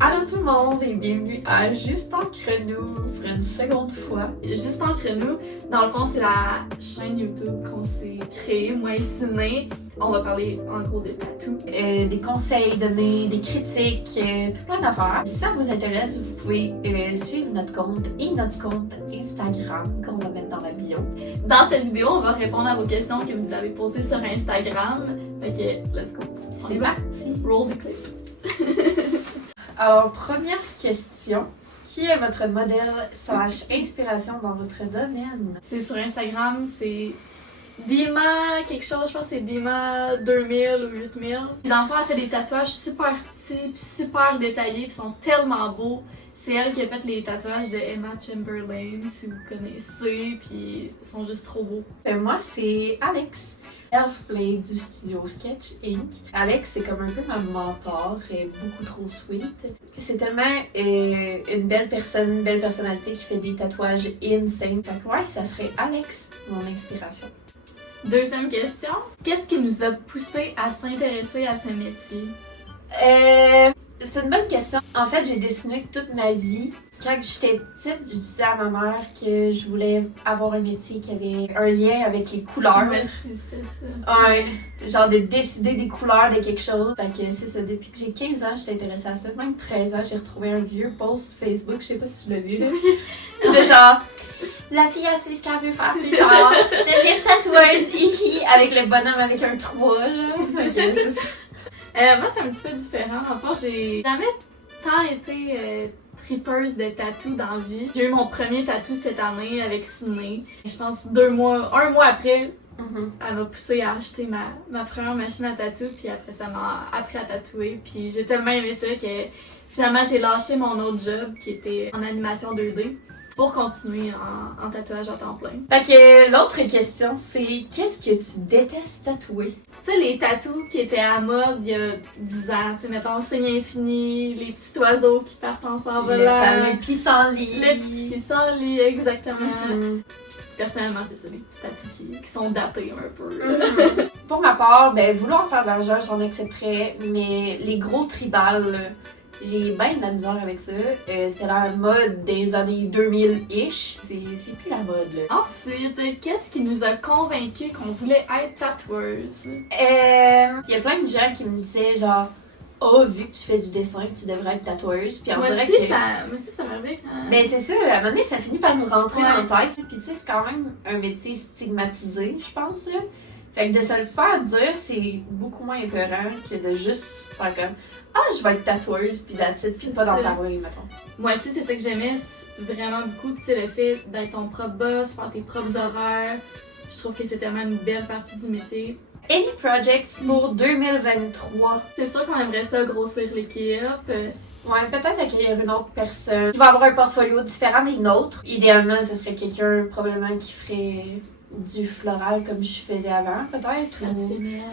Allô tout le monde et bienvenue à Juste entre nous pour une seconde fois. Juste entre nous, dans le fond, c'est la chaîne YouTube qu'on s'est créée, moi et Ciné. On va parler en gros de tatou, des conseils donnés, des critiques, tout plein d'affaires. Si ça vous intéresse, vous pouvez suivre notre compte et notre compte Instagram qu'on va mettre dans la bio. Dans cette vidéo, on va répondre à vos questions que vous avez posées sur Instagram. Fait que, let's go. C'est parti. Roll the clip. Alors, première question. Qui est votre modèle / inspiration dans votre domaine? C'est sur Instagram, c'est Dima quelque chose, je pense que c'est Dima 2000 ou 8000. Dans le fond, elle fait des tatouages super petits pis super détaillés pis sont tellement beaux. C'est elle qui a fait les tatouages de Emma Chamberlain, si vous connaissez, puis ils sont juste trop beaux. Moi, c'est Alex. Elfplay du studio Sketch Inc. Alex, c'est comme un peu ma mentor, elle est beaucoup trop sweet. C'est tellement une belle personne, une belle personnalité qui fait des tatouages insane. Fait que ouais, ça serait Alex, mon inspiration. Deuxième question. Qu'est-ce qui nous a poussé à s'intéresser à ce métier? C'est une bonne question. En fait, j'ai dessiné toute ma vie. Quand j'étais petite, je disais à ma mère que je voulais avoir un métier qui avait un lien avec les couleurs. Ouais, c'est ça. Ouais, genre de décider des couleurs de quelque chose. Fait que c'est ça, depuis que j'ai 15 ans, j'étais intéressée à ça. Même 13 ans, j'ai retrouvé un vieux post Facebook, je sais pas si tu l'as vu là. De genre, la fille a sait ce qu'elle veut faire plus tard. Devenir tatoueuse, hihi, avec le bonhomme avec un 3, là. Ok, c'est ça. Moi, c'est un petit peu différent. En fait, j'ai jamais tant été tripeuse de tatou dans la vie. J'ai eu mon premier tatou cette année avec Ciné. Je pense un mois après, elle m'a poussée à acheter ma première machine à tatou. Puis après, ça m'a appris à tatouer. Puis j'ai tellement aimé ça que finalement, j'ai lâché mon autre job qui était en animation 2D. Pour continuer en tatouage à temps plein. Fait que l'autre question, c'est qu'est-ce que tu détestes tatouer? Tu sais, les tatous qui étaient à mode il y a 10 ans, tu sais, mettons, signe infini, les petits oiseaux qui partent en s'envolant. Le pissenlit. Le petit pissenlit, exactement. Personnellement, c'est ça, les petits tatous qui sont datés un peu. Pour ma part, ben, vouloir faire de l'argent, j'en accepterais, mais les gros tribales, j'ai bien de la misère avec ça. C'était la mode des années 2000-ish. C'est plus la mode, là. Ensuite, qu'est-ce qui nous a convaincus qu'on voulait être tatoueuse? Il y a plein de gens qui me disaient genre, oh, vu que tu fais du dessin, tu devrais être tatoueuse. Puis on dirait que... moi aussi, ça m'arrive. Ben c'est ça, à un moment donné, ça finit par nous rentrer Ouais. dans la tête. Puis tu sais, c'est quand même un métier stigmatisé, je pense, là. Fait que de se le faire dire, c'est beaucoup moins épeurant que de juste faire comme ah, je vais être tatoueuse, puis that's it, puis pas d'en parler, mettons. Moi aussi, c'est ça que j'aimais vraiment beaucoup, tu sais, le fait d'être ton propre boss, faire tes propres horaires. Je trouve que c'est tellement une belle partie du métier. Any projects pour 2023? C'est sûr qu'on aimerait ça grossir l'équipe. Ouais, peut-être accueillir une autre personne qui va avoir un portfolio différent des nôtres. Idéalement, ce serait quelqu'un probablement qui ferait du floral comme je faisais avant, peut-être,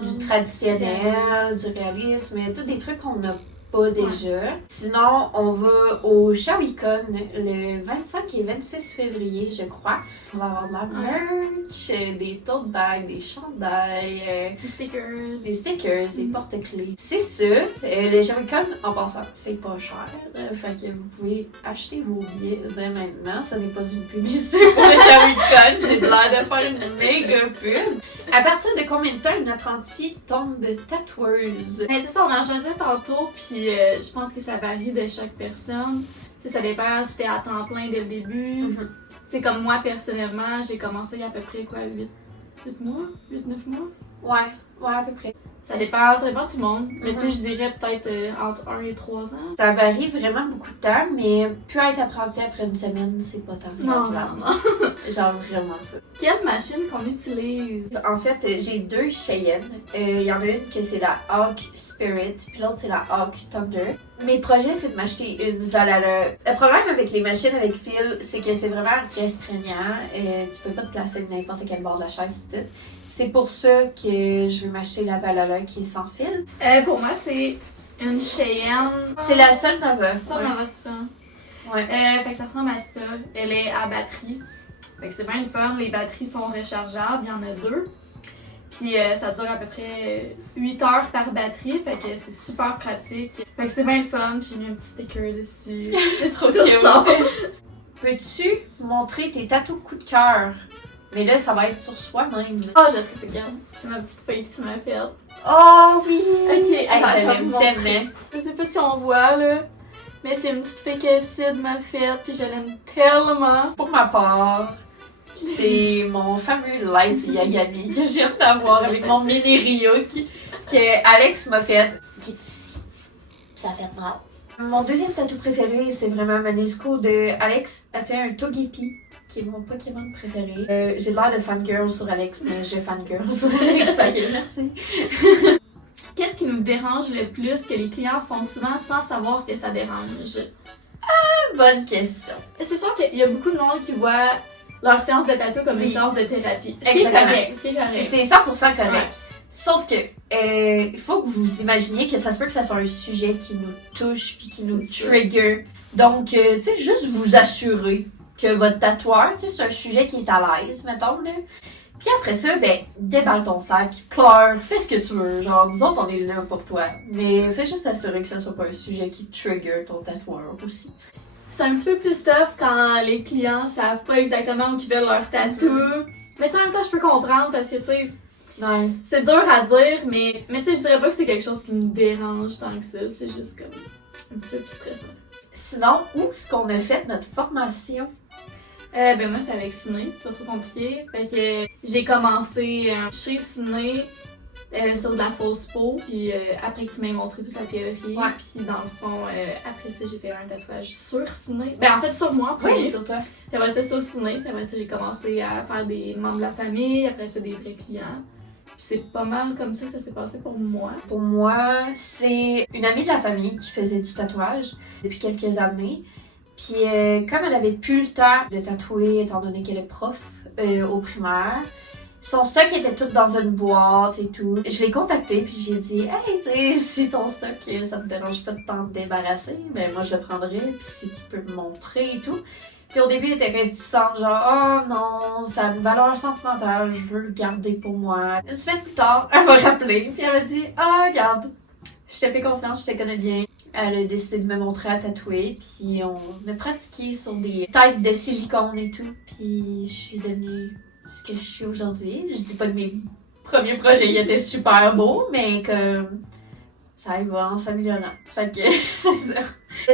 ou du traditionnel, du réalisme, tous des trucs qu'on n'a pas déjà. Sinon, on va au Shawicon le 25 et 26 février, je crois. On va avoir de la merch, des tote bags, des chandails, des stickers, des porte-clés. C'est ça. Le Shawicon, en passant, c'est pas cher. Fait que vous pouvez acheter vos billets dès maintenant. Ce n'est pas une publicité pour le Shawicon. J'ai l'air de faire une méga pub. À partir de combien de temps une apprentie tombe tatoueuse? Mais c'est ça, on en changeait tantôt, puis je pense que ça varie de chaque personne. Ça dépend si t'es à temps plein dès le début. C'est comme moi, personnellement, j'ai commencé il y a à peu près quoi, 8 mois? 8-9 mois? Ouais, à peu près. Ça dépend de tout le monde. Mais tu sais, je dirais peut-être entre 1 et 3 ans. Ça varie vraiment beaucoup de temps, mais plus être apprenti après une semaine, c'est pas tant réalisable. Non. Genre vraiment pas. Quelle machine qu'on utilise? En fait, j'ai deux Cheyenne. Il y en a une que c'est la Hawk Spirit, puis l'autre c'est la Hawk Thunder. Mes projets, c'est de m'acheter une Valhalla. Le problème avec les machines avec fil, c'est que c'est vraiment restreignant. Tu peux pas te placer de n'importe quel bord de la chaise, peut-être. C'est pour ça que je vais m'acheter la Valhalla qui est sans fil. Pour moi, c'est une Cheyenne. C'est la seule Nova. Ça, Nova, c'est ça. Ouais. Fait que ça ressemble à ça. Elle est à batterie. Fait que c'est bien le fun. Les batteries sont rechargeables. Il y en a 2. Puis ça dure à peu près 8 heures par batterie, fait que c'est super pratique. Fait que c'est bien le fun, j'ai mis un petit sticker dessus. C'est trop cute. Peux-tu montrer tes tatous coup de cœur? Mais là, ça va être sur soi-même. Oh, je sais, c'est regarde. C'est ma petite fille que tu m'as faite. Oh oui! Ok, Attends, je vais je vous l'aime montrer. tellement. Je sais pas si on voit là, mais c'est une petite fille que Sid m'a faite, puis je l'aime tellement. Pour ma part, c'est mon fameux light Yagami que je viens d'avoir avec mon mini Ryuk que Alex m'a fait, qui est ici. Ça a fait mal. Mon deuxième tatou préféré, c'est vraiment Manesco de Alex. Elle tient un Togepi, qui est mon Pokémon préféré. J'ai l'air de fangirl sur Alex, mais je fangirl sur Alex. Ok, merci. Qu'est-ce qui nous dérange le plus que les clients font souvent sans savoir que ça dérange? Bonne question. C'est sûr qu'il y a beaucoup de monde qui voit leur séance de tatou comme une séance de thérapie. Exactement. C'est correct. C'est 100% correct. Ouais. Sauf que, il faut que vous imaginiez que ça se peut que ça soit un sujet qui nous touche puis qui nous trigger. Donc, tu sais, juste vous assurer que votre tatoueur, tu sais, c'est un sujet qui est à l'aise, mettons, là. Puis après ça, ben, déballe ton sac, pleure, fais ce que tu veux. Genre, nous autres, on est là pour toi. Mais fais juste assurer que ça soit pas un sujet qui trigger ton tatoueur aussi. C'est un petit peu plus tough quand les clients savent pas exactement où ils veulent leur tatou. Mais tu sais, en même temps, je peux comprendre parce que, tu sais, Ouais. c'est dur à dire, mais tu sais, je dirais pas que c'est quelque chose qui me dérange tant que ça. C'est juste comme un petit peu plus stressant. Sinon, où est-ce qu'on a fait notre formation? Ben moi, c'est avec Ciné, c'est pas trop compliqué. Fait que j'ai commencé chez Ciné sur de la fausse peau, puis après que tu m'aies montré toute la théorie, Ouais. puis dans le fond, après ça, j'ai fait un tatouage sur Ciné. Ben en fait, sur moi, premier. Oui, sur toi. Puis après ça, sur Ciné, puis après ça, j'ai commencé à faire des membres de la famille, après ça, des vrais clients. Puis c'est pas mal comme ça s'est passé pour moi. Pour moi, c'est une amie de la famille qui faisait du tatouage depuis quelques années. Puis comme elle avait plus le temps de tatouer, étant donné qu'elle est prof au primaire, son stock était tout dans une boîte et tout. Je l'ai contactée puis j'ai dit « Hey, tu sais, si ton stock, ça te dérange pas de t'en débarrasser, ben moi je le prendrais, puis si tu peux me montrer et tout. » Puis au début, elle était réticente, genre « Oh non, ça a une valeur sentimentale, je veux le garder pour moi. » Une semaine plus tard, elle m'a rappelé puis elle m'a dit « Ah, regarde, je t'ai fait confiance, je te connais bien. » Elle a décidé de me montrer à tatouer, puis on a pratiqué sur des têtes de silicone et tout, puis je suis devenue ce que je suis aujourd'hui. Je dis pas que mes premiers projets étaient super beaux, mais que ça y va en s'améliorant. Fait que c'est ça.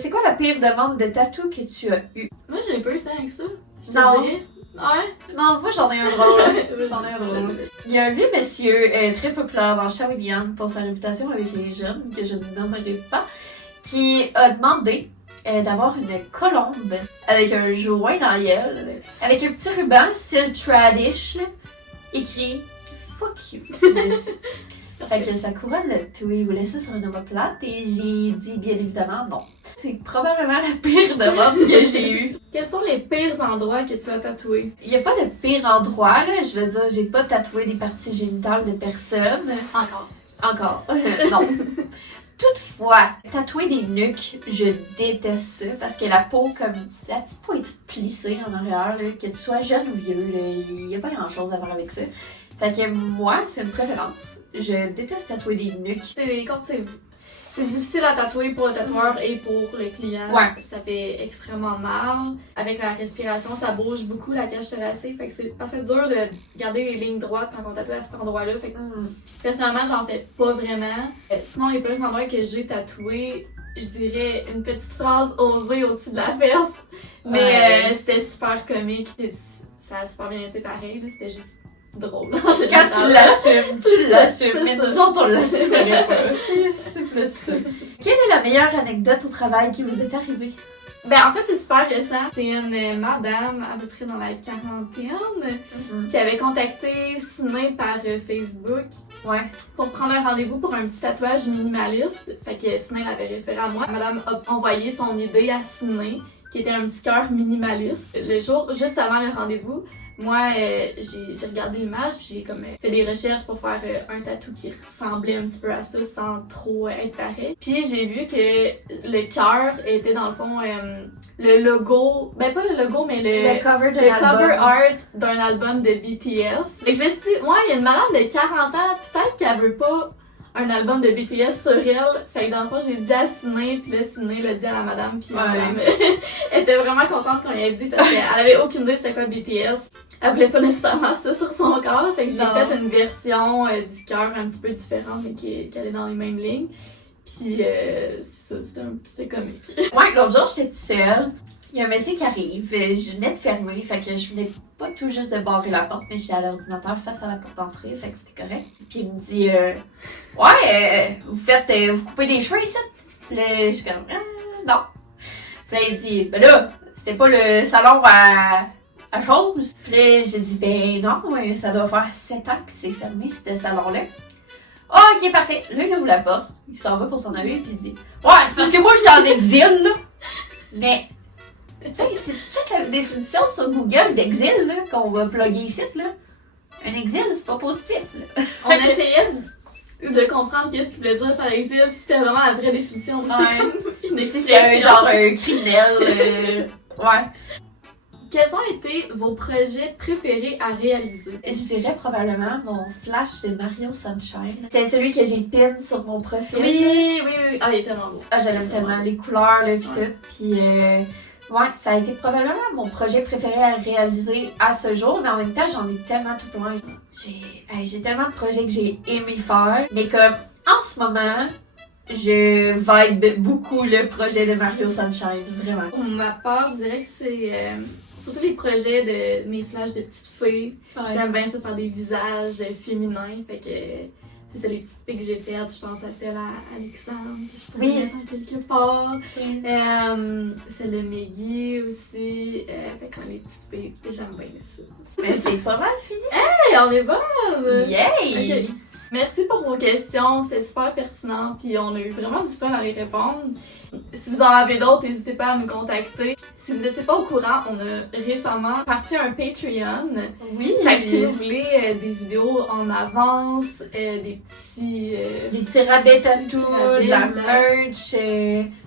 C'est quoi la pire demande de tatou que tu as eue? Moi, j'ai pas eu le temps avec ça. Je te Non. dirais. Ouais. Non, moi j'en ai un drôle. J'en ai un drôle. Il y a un vieux monsieur très populaire dans Shawinigan pour sa réputation avec les jeunes, que je ne nommerai pas, qui a demandé d'avoir une colombe avec un joint dans la gueule, avec un petit ruban style tradish, là, écrit « Fuck you » dessus. Fait que sa couronne le tout, il voulait ça sur une omoplate et j'ai dit bien évidemment non. C'est probablement la pire demande que j'ai eue. Quels sont les pires endroits que tu as tatoués? Il n'y a pas de pire endroit, là. Je veux dire, j'ai pas tatoué des parties génitales de personne. Encore. Encore. Non. Toutefois, tatouer des nuques, je déteste ça parce que la peau, comme la petite peau est toute plissée en arrière, là, que tu sois jeune ou vieux, il n'y a pas grand chose à voir avec ça. Fait que moi, c'est une préférence. Je déteste tatouer des nuques. C'est difficile à tatouer pour le tatoueur et pour le client. Ouais. Ça fait extrêmement mal. Avec la respiration, ça bouge beaucoup la cage thoracique. Fait que c'est assez dur de garder les lignes droites quand on tatoue à cet endroit-là. Fait que personnellement, j'en fais pas vraiment. Sinon, les pires endroits que j'ai tatoués, je dirais une petite phrase osée au-dessus de la fesse. Mais c'était super comique. Ça a super bien été pareil. Là. C'était juste drôle. Quand tu l'assumes, tu l'assumes. Mais ça. nous autres, on l'assumerait pas. C'est plus ça. Quelle est la meilleure anecdote au travail qui vous est arrivée? Ben en fait c'est super récent. C'est une madame à peu près dans la quarantaine qui avait contacté Ciné par Facebook pour prendre un rendez-vous pour un petit tatouage minimaliste. Fait que Ciné l'avait référé à moi. Madame a envoyé son idée à Ciné qui était un petit cœur minimaliste. Le jour juste avant le rendez-vous, moi, j'ai regardé l'image, puis j'ai comme fait des recherches pour faire un tatou qui ressemblait un petit peu à ça sans trop être pareil. Puis j'ai vu que le cœur était dans le fond le logo, ben pas le logo, mais le cover de le cover l'album. art d'un album de BTS. Et je me suis dit, ouais, il y a une madame de 40 ans, peut-être qu'elle veut pas un album de BTS sur elle. Fait que dans le fond, j'ai dit à Siné, puis là, Siné l'a dit à la madame, puis madame elle était vraiment contente quand elle a dit, parce qu'elle avait aucune idée de c'est quoi BTS. Elle voulait pas nécessairement ça sur son corps, fait que j'ai fait une version du cœur un petit peu différente, mais qui est dans les mêmes lignes. Puis c'est ça, c'est comique. Ouais, l'autre jour, j'étais toute seule. Il y a un monsieur qui arrive, je venais de fermer, fait que je venais pas tout juste de barrer la porte, mais j'étais à l'ordinateur face à la porte d'entrée, fait que c'était correct. Puis il me dit ouais, vous coupez des cheveux ici? Puis là, je suis comme non. Puis là, il dit ben là, c'était pas le salon à chose. Puis là, j'ai dit ben non, ça doit faire 7 ans que c'est fermé, ce salon-là. Oh, ok, parfait. Là, il ouvre la porte, il s'en va pour s'en aller, puis il dit ouais, c'est parce que moi, j'étais en exil, là. Mais, tu sais, si tu checkes la définition sur Google d'exil, là, qu'on va plugger ici, là, un exil, c'est pas positif, là. On essayait de comprendre qu'est-ce qu'il voulait dire par exil, si c'était vraiment la vraie définition. Ouais. C'est comme une Mais si c'était un expression. genre un criminel, ouais. Quels ont été vos projets préférés à réaliser? Je dirais probablement mon flash de Mario Sunshine. C'est celui que j'ai pin sur mon profil. Oui. Ah, il est tellement beau. Ah, j'aime tellement les couleurs, là, pis tout. Puis, ouais, ça a été probablement mon projet préféré à réaliser à ce jour, mais en même temps, j'en ai tellement tout plein. J'ai tellement de projets que j'ai aimé faire, mais comme, en ce moment, je vibe beaucoup le projet de Mario Sunshine, vraiment. Pour ma part, je dirais que c'est surtout les projets de mes flashs de petites filles. Ouais. J'aime bien ça faire des visages féminins, fait que c'est les petites filles que j'ai faites. Je pense à celle à Alexandre, que je pourrais mettre en quelque part. Celle de Maggie aussi. Fait qu'on les petites filles, j'aime bien ça. Mais c'est pas mal fini. Hey, on est bonnes! Yay! Ok. Merci pour vos questions, c'est super pertinent, puis on a eu vraiment du fun à les répondre. Si vous en avez d'autres, n'hésitez pas à nous contacter. Si vous n'étiez pas au courant, on a récemment parti un Patreon. Oui! Fait que si vous voulez des vidéos en avance, des petits rabais tatou, rabais, de la exact. merch,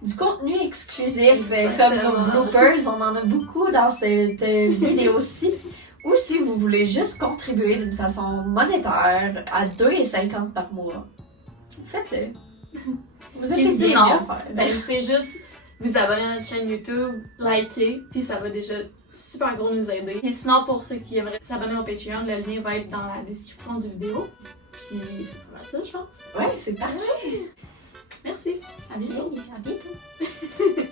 du contenu exclusif, comme Exactement. nos bloopers, on en a beaucoup dans cette vidéo-ci. Ou si vous voulez juste contribuer d'une façon monétaire à 2,50 par mois, faites-le. Vous Et avez bien sinon, à faire. ben, vous pouvez juste vous abonner à notre chaîne YouTube, liker, puis ça va déjà super gros nous aider. Et sinon, pour ceux qui aimeraient s'abonner au Patreon, le lien va être dans la description du vidéo. Puis c'est pas mal ça, je pense. Ouais, c'est parfait. Merci, à bientôt. À bientôt.